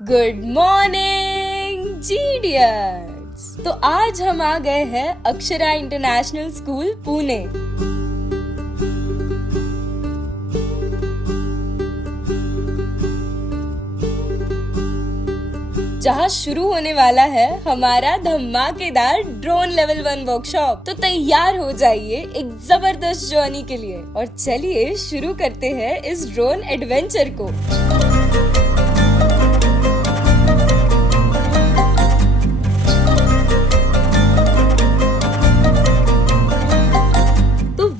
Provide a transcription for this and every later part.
Good morning जीडियर्स। तो आज हम आ गए हैं अक्षरा इंटरनेशनल स्कूल पुणे। जहाँ शुरू होने वाला है हमारा धमाकेदार ड्रोन लेवल 1 वर्कशॉप। तो तैयार हो जाइए एक जबरदस्त जर्नी के लिए और चलिए शुरू करते हैं इस ड्रोन एडवेंचर को।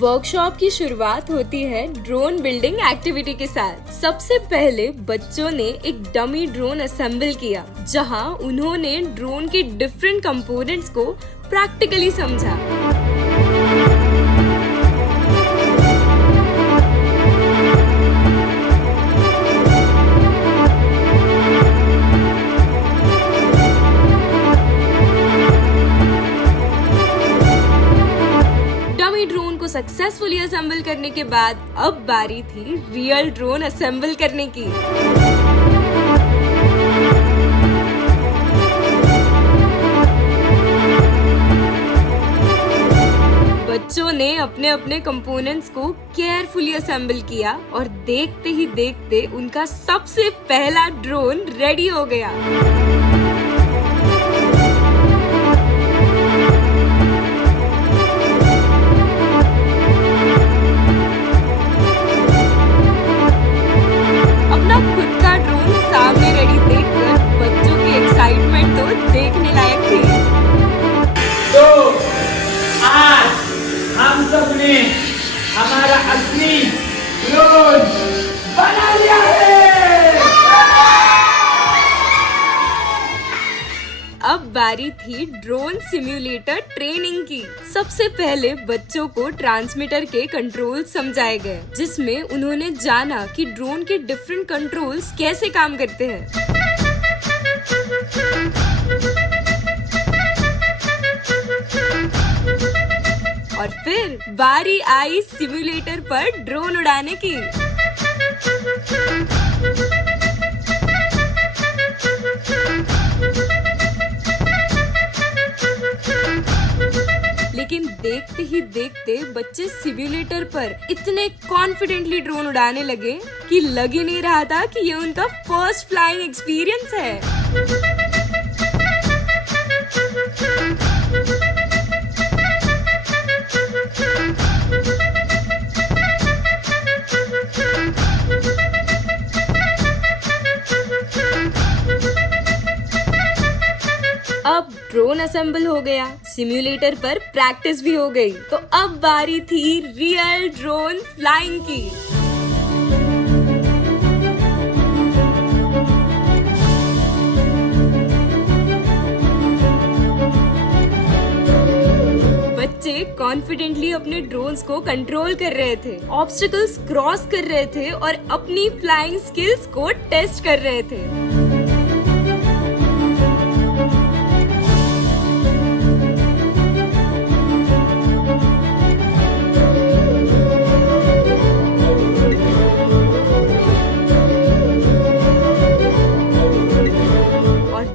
वर्कशॉप की शुरुआत होती है ड्रोन बिल्डिंग एक्टिविटी के साथ। सबसे पहले बच्चों ने एक डमी ड्रोन असेंबल किया, जहां उन्होंने ड्रोन के डिफरेंट कंपोनेंट्स को प्रैक्टिकली समझा। सक्सेसफुली असेंबल करने के बाद अब बारी थी रियल ड्रोन असेंबल करने की। बच्चों ने अपने अपने कंपोनेंट्स को केयरफुली असेंबल किया और देखते ही देखते उनका सबसे पहला ड्रोन रेडी हो गया। सामने रेडी देखकर बच्चों की एक्साइटमेंट तो देखने लायक थी। तो आज हम सब ने हमारा असली ड्रोन बना लिया है। अब बारी थी ड्रोन सिम्युलेटर ट्रेनिंग की। सबसे पहले बच्चों को ट्रांसमीटर के कंट्रोल समझाए गए, जिसमें उन्होंने जाना कि ड्रोन के डिफरेंट कंट्रोल्स कैसे काम करते हैं। और फिर बारी आई सिम्युलेटर पर ड्रोन उड़ाने की। लेकिन देखते ही देखते बच्चे सिम्युलेटर पर इतने कॉन्फिडेंटली ड्रोन उड़ाने लगे कि लग ही नहीं रहा था कि ये उनका फर्स्ट फ्लाइंग एक्सपीरियंस है। अब ड्रोन असेंबल हो गया, सिम्युलेटर पर प्रैक्टिस भी हो गई, तो अब बारी थी रियल ड्रोन फ्लाइंग की। बच्चे कॉन्फिडेंटली अपने ड्रोन्स को कंट्रोल कर रहे थे, ऑब्स्टिकल्स क्रॉस कर रहे थे और अपनी फ्लाइंग स्किल्स को टेस्ट कर रहे थे।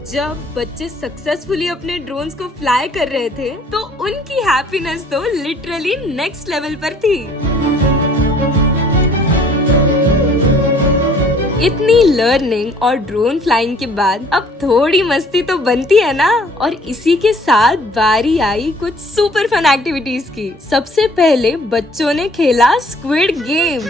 जब बच्चे सक्सेसफुली अपने ड्रोन्स को फ्लाई कर रहे थे तो उनकी हैप्पीनेस तो लिटरली नेक्स्ट लेवल पर थी। इतनी लर्निंग और ड्रोन फ्लाइंग के बाद अब थोड़ी मस्ती तो बनती है ना। और इसी के साथ बारी आई कुछ सुपर फन एक्टिविटीज की। सबसे पहले बच्चों ने खेला स्क्विड गेम।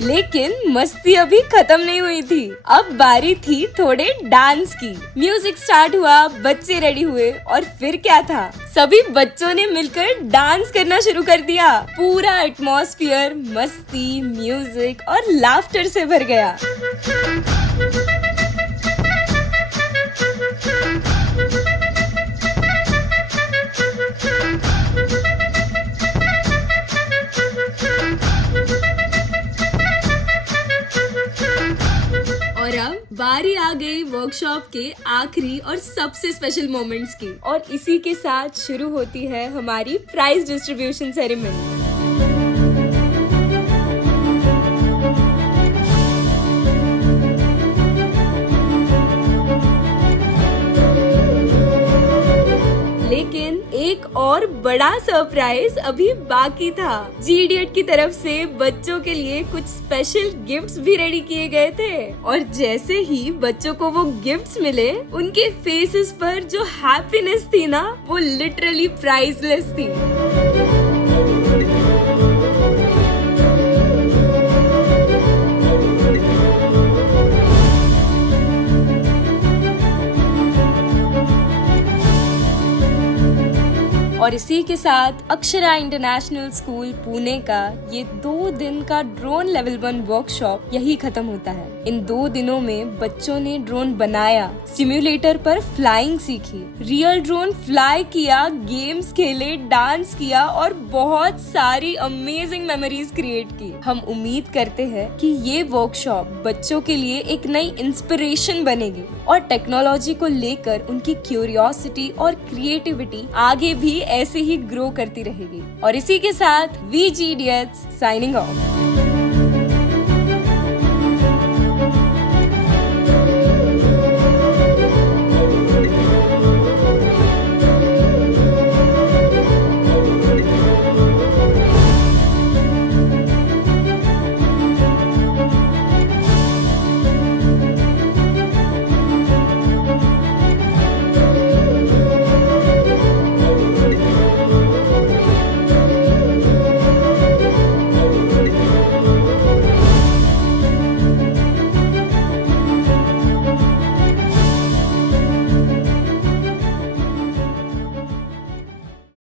लेकिन मस्ती अभी खत्म नहीं हुई थी। अब बारी थी थोड़े डांस की। म्यूजिक स्टार्ट हुआ, बच्चे रेडी हुए और फिर क्या था, सभी बच्चों ने मिलकर डांस करना शुरू कर दिया। पूरा एटमॉस्फेयर मस्ती, म्यूजिक और लाफ्टर से भर गया। बारी आ गई वर्कशॉप के आखिरी और सबसे स्पेशल मोमेंट्स की, और इसी के साथ शुरू होती है हमारी प्राइज डिस्ट्रीब्यूशन सेरेमनी। लेकिन एक और बड़ा सरप्राइज अभी बाकी था। जी इडियट की तरफ से बच्चों के लिए कुछ स्पेशल गिफ्ट्स भी रेडी किए गए थे, और जैसे ही बच्चों को वो गिफ्ट्स मिले, उनके फेसेस पर जो हैप्पीनेस थी ना, वो लिटरली प्राइसलेस थी। और इसी के साथ अक्षरा इंटरनेशनल स्कूल पुणे का ये 2 दिन का ड्रोन लेवल 1 वर्कशॉप यही खत्म होता है। इन 2 दिनों में बच्चों ने ड्रोन बनाया, सिम्युलेटर पर फ्लाइंग सीखी, रियल ड्रोन फ्लाई किया, गेम्स खेले, डांस किया और बहुत सारी अमेजिंग मेमोरीज क्रिएट की। हम उम्मीद करते हैं कि ये वर्कशॉप बच्चों के लिए एक नई इंस्पिरेशन बनेगी और टेक्नोलॉजी को लेकर उनकी क्यूरियोसिटी और क्रिएटिविटी आगे भी ऐसे ही ग्रो करती रहेगी। और इसी के साथ we ji idiots signing off.